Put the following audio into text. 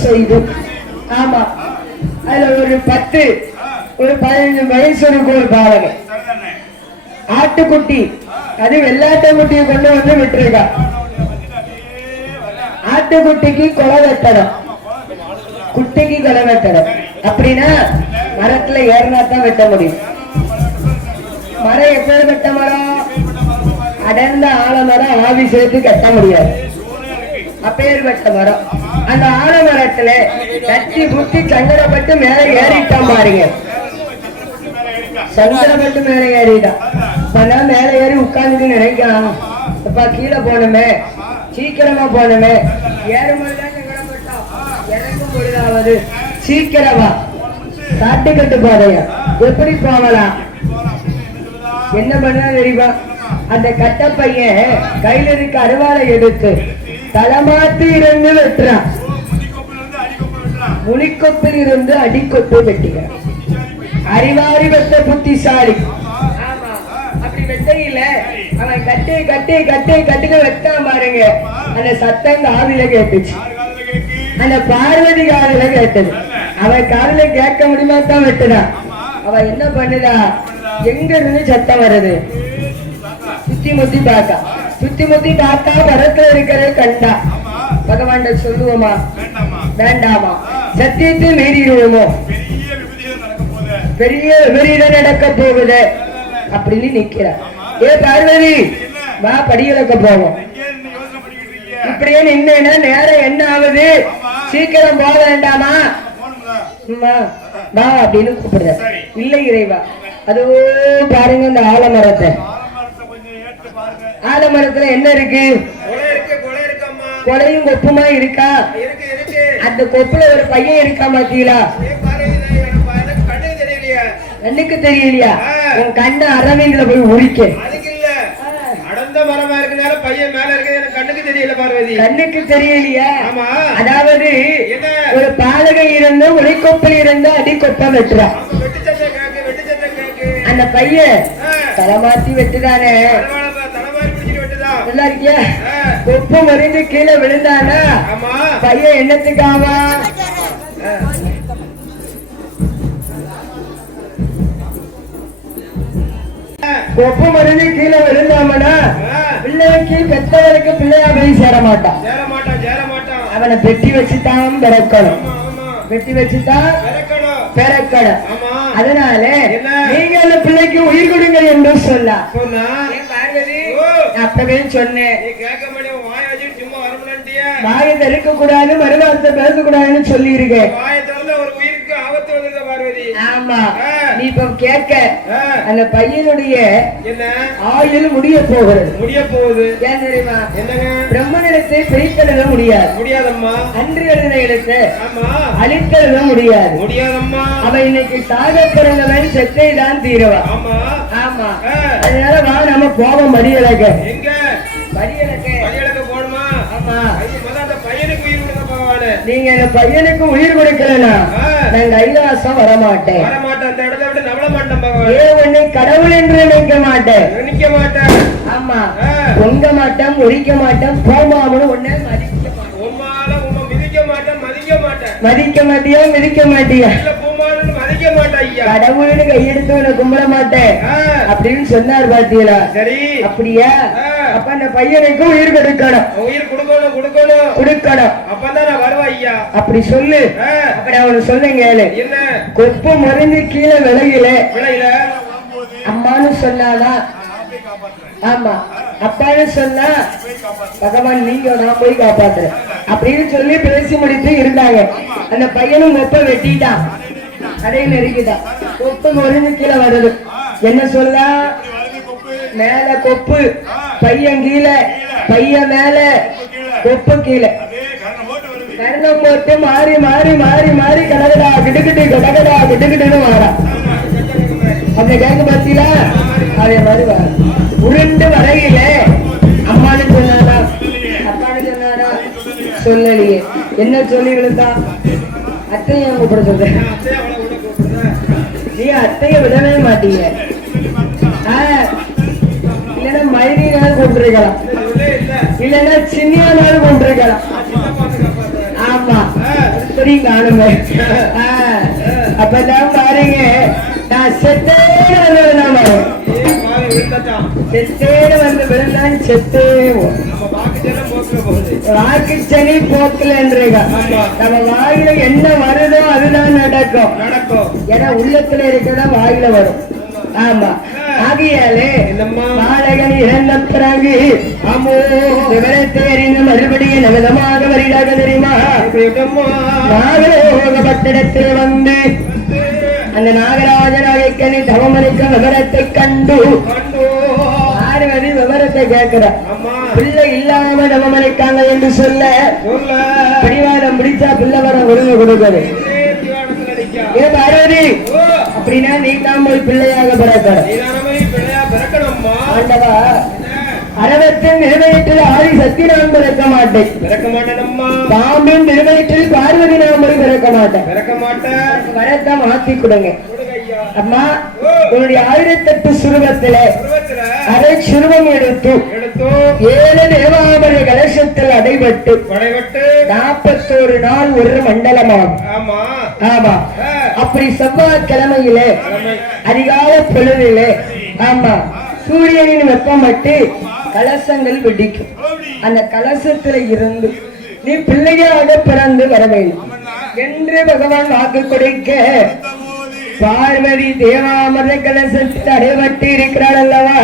செய்து. ஆமா. அதுல ஒரு பத்து ஒரு பதினஞ்சு வயசு இருக்கும் ஒரு பாலகன். ஆட்டுக்குட்டி. அது வெள்ளாட்டுக்குட்டியை கொண்டு வந்து விட்டுருக்கா. ஆட்டுக்குட்டிக்கு கொலை வெட்டணும். குட்டிக்கு கொலை வெட்டணும். அப்படின்னா மரத்துல ஏறினா தான் வெட்ட முடியும். மரம் எப்போது வெட்ட மரம்? அடர்ந்த ஆழ மரம் ஆவி சேர்த்து கட்ட முடியாது. அப்பேர் வெட்ட மரம். அந்த ஆலமரத்துல கட்டி புத்தி சங்கடப்பட்டு மேல ஏறிட்டான் பாருங்க. சங்கடப்பட்டு மேல ஏறிட்டான். இப்பதான் மேல ஏறி உட்கார்ந்துட்டு நினைக்கலாம் அப்பா கீழே போனமே சீக்கிரமா போனமே ஏறும்போதுதான் இறங்கும் பொழுதாவது சீக்கிரமா காட்டுக்கட்டு பாதையா. எப்படி போகலாம்? என்ன பண்ணா தெரியுமா? அந்த கட்ட பையன் கையில இருக்க அருவாளை எடுத்து தலைமாத்தி இருந்து வெட்டுறான். முனிக்கொப்பில் இருந்து அடிக்கொப்பு வெட்டுகிறான் அறிவாரி வெத்த புத்திசாலி. அப்படி வெட்டையில அவன் கட்டி கட்டி கட்டி கட்டுக்க வெட்டான் பாருங்க. அந்த சத்தம் காதுல கேட்டுச்சு. அந்த பார்வதி காதுல கேட்டது. அவன் காதுல கேட்க முடியுமா தான் வெட்டுறான் அவ என்ன பண்ணுதா? எங்க இருந்து சத்தம் வருது? சுத்தி முத்தி பார்த்தா. சுத்தி முத்தி பார்த்தா பரத்துல இருக்கிறத கண்டா. பகவான் சொல்லுவோமா? வேண்டாமா? சத்தியத்தை மீறிடுவோமோ? பெரிய விபரீதம் நடக்க போகுது பெரிய விபரீதம் நடக்க போகுது அப்படின்னு நிக்கிறா ஏ பார்வதி வா படிகளுக்கு போவோம். இப்படியே நின்னா நேரம் என்ன ஆகுது? சீக்கிரம் போக வேண்டாமா? வா அப்படின்னு கூப்பிடுற. இல்லை இறைவா அதோ பாருங்க இந்த ஆலமரத்தை. ஆலமரத்துல என்ன இருக்கு? கொலையும் கொப்புமா இருக்கு. அந்த கொப்புல ஒரு பையன் இருக்கா மாத்தீங்களா கண்ணுக்கு தெரியலையா. உன் கண்ணை அரவிந்தில போய் உரிக்க அடர்ந்த மரமா இருக்கனால பையன் மேல இருக்கு எனக்கு கண்ணுக்கு தெரியல பார்வதி. கண்ணுக்கு தெரியலையா? ஆமா. அதாவது ஒரு பாலகை இருந்து ஒளிக்கொப்பில் இருந்து அடிக்கொப்ப வெட்டுறா. அந்த பையன் ஆ, தலைமாத்தி வெட்டுதானே? நல்லா இருக்கியா ஆ, கொப்பு மறிந்து கீழே விழுந்தானா? ஆமா. பையன் என்னத்துக்காவா? கொப்பு மறிந்து கீழே விழுந்தாமனா? பிள்ளைக்கு பெத்தவருக்கு பிள்ளையா போய் சேர மாட்டான் சேர மாட்டான் சேர மாட்டான் அவனை பெட்டி வச்சுதான் பிறக்கணும் பெட்டி வச்சுதான் பிறக்கணும். ஆமா. அதனால என்ன? நீங்க அந்த பிள்ளைக்கு உயிர் கொடுங்க என்று சொல்லலாம் சொன்னா பார்வதி ஓ, நான் அப்பவே சொன்னேன். நீ கேட்க மாட்டேன் வாய சும்மா வரமுடியா வாயை திறக்க கூடாது மறுவாரத்தை பேசக்கூடாதுன்னு சொல்லி இருக்கேன் வாய திறந்த ஒரு உயிருக்கு ஆபத்து வந்திருக்க பார்வதி. ஆமா. நீ இப்ப கேட்க அந்த பையனுடைய என்ன? ஆயுள் முடிய போகிறது. முடிய போகுது. ஏன் தெரியுமா? என்னங்க? பிரம்மனிடத்தை பிரித்தெழுத முடியாது. முடியாதம்மா. அன்று எழுத எழுத்து ஆமா. அழித்தெழுத முடியாது. முடியாதம்மா. அவன் இன்னைக்கு சாக பிறந்தவன் செத்தை தான் தீருவான் ஆமா. ஆமா. அதனால வா நம்ம போவோம் மடியலக்க எங்க? மடியலக்க பள்ளிகளுக்கு போகணுமா? ஆமா. அந்த பையனுக்கு உயிர் கொடுக்க பகவானு நீங்க பையனுக்கு உயிர் கொடுக்கலனா ஆ, நான் கைலாசம் வரமாட்டேன். வர மாட்டேன் அந்த இடத்த உன்னை கடவுள் என்று நினைக்க மாட்டேன். நிக்க மாட்டேன். ஆமா. பொங்க மாட்டேன் ஒழிக்க மாட்டேன் போமாமனு உன்னை மதிக்க மாட்டியா மிதிக்க மாட்டியா? இல்ல பூமாலன்னு மதிக்க மாட்டேன் ஐயா. கடவுள்னு கையெடுத்து உன்னை கும்பிட மாட்டேன். அப்படின்னு சொன்னார் பாத்தீங்களா? சரி. அப்படியா. அப்ப அந்த பையனுக்கு உயிர் கொடுக்கணும். உயிர் கொடுக்கணும் கொடுக்கணும். கொடுக்கணும். அப்பதான் நான் வருவேன் ஐயா. அப்படி சொல்லு. ஆ, அப்ப நான் உனக்கு சொல்லுங்க என்ன? கொப்பு மருந்து கீழே விலகில விளையில? அம்மான்னு சொன்னானா? ஆமா. அப்பான்னு சொன்னா பகவான் நீங்க நான் போய் காப்பாத்துறேன். அப்படின்னு சொல்லி பேசி முடித்து இருந்தாங்க. அந்த பையனும் கொப்ப வெட்டிட்டான். அதே நெருங்கிட்டான். கொப்பு மருந்து கீழே வருது என்ன சொல்ல மேல கொப்பு. பையன் கீழே பையன் மேல கொப்பு கீழே. கரணம் போட்டு மாறி மாறி மாறி மாறி கடகடா கிடுக்கிட்டு கடகடா கிடுக்கிட்டுன்னு வாரா அந்த கேங்க பாத்தீங்களா அதே மாதிரி வர உருண்டு வரையில அம்மானு சொன்னாரா? அப்பான்னு சொன்னாரா? சொல்லலையே. என்ன சொல்லி விழுந்தா? அத்தையை கூப்பிட சொல்றேன். அத்தையை நீ அத்தையை விடவே மாட்டீங்க. கொண்டிருக்கலாம் இல்லைன்னா சின்னியானாலும் கொண்டிருக்கலாம் ஆமா. ஆ, பார்வதியும் காணுமே ஆ, அப்பதான் பாருங்க. நான் செத்தேன்னு வந்து விழுந்தான் பாருங்க ஏ பாவி விழுந்தாச்சான் செத்தேன்னு வந்து விழுந்தான் செத்தேவோம் போகுது வாக்குச்சனி போக்கலன்றீங்க நம்ம வாயில என்ன வருதோ அதுதான் நடக்கும். நடக்கும். ஏன்னா உள்ளத்துல இருக்கிறதா வாயில வரும். ஆமா. ஆகையாலே பாலகன் இறந்த பிறகு ஆமோ விவரத்தை அறிந்து மறுபடியும் நகதமாக வருகிறாக தெரியுமா? பத்திரத்தில் வந்து அந்த நாகராஜனாகிக்கனி தவமளிக்க விவரத்தை கண்டு பார்வதி விவரத்தை கேட்கிற. அம்மா. பிள்ளை இல்லாம தவமளிக்காங்க என்று சொல்ல பிடிவாதம் பிடிச்சா பிள்ளை வர உரிமை அடிக்கா? ஏ பார்வதி அப்படின்னா நீ தான் போய் பிள்ளையாக பிறக்கிற ஆண்டவா அரவத்தின் நிர்ணயத்தில் ஆதி சக்தி நான் பிறக்க மாட்டேன். பிறக்க மாட்டேனம்மா பாம்பின் நிர்ணயத்தில் பார்வதி நான் போய் பிறக்க மாட்டேன். பிறக்க மாட்டேன். வரத்தை மாத்தி கொடுங்க. அம்மா உன்னுடைய ஆயிரத்தெட்டு சுருவத்தில பருவத்துல அரை சுருவம் எடுத்து எடுத்தோ. ஏழு தேவாபர கலசத்தில் அடைபட்டு நாற்பத்தோரு நாள் ஒரு மண்டலமாகும். ஆமா. அப்படி செவ்வாய்க்கிழமையிலே கிழமை. அதிகால பொழுதிலே ஆமா. சூரியனின் வெப்பம் பட்டு கலசங்கள் வெடிக்கும். அந்த கலசத்துல இருந்து நீ பிள்ளையாக பிறந்து வர வேண்டும். என்று பகவான் வாக்கு கொடுக்க பார்வதி தேவாமிர்த கலசத்தில் அடைபட்டு இருக்கிறாள் அல்லவா?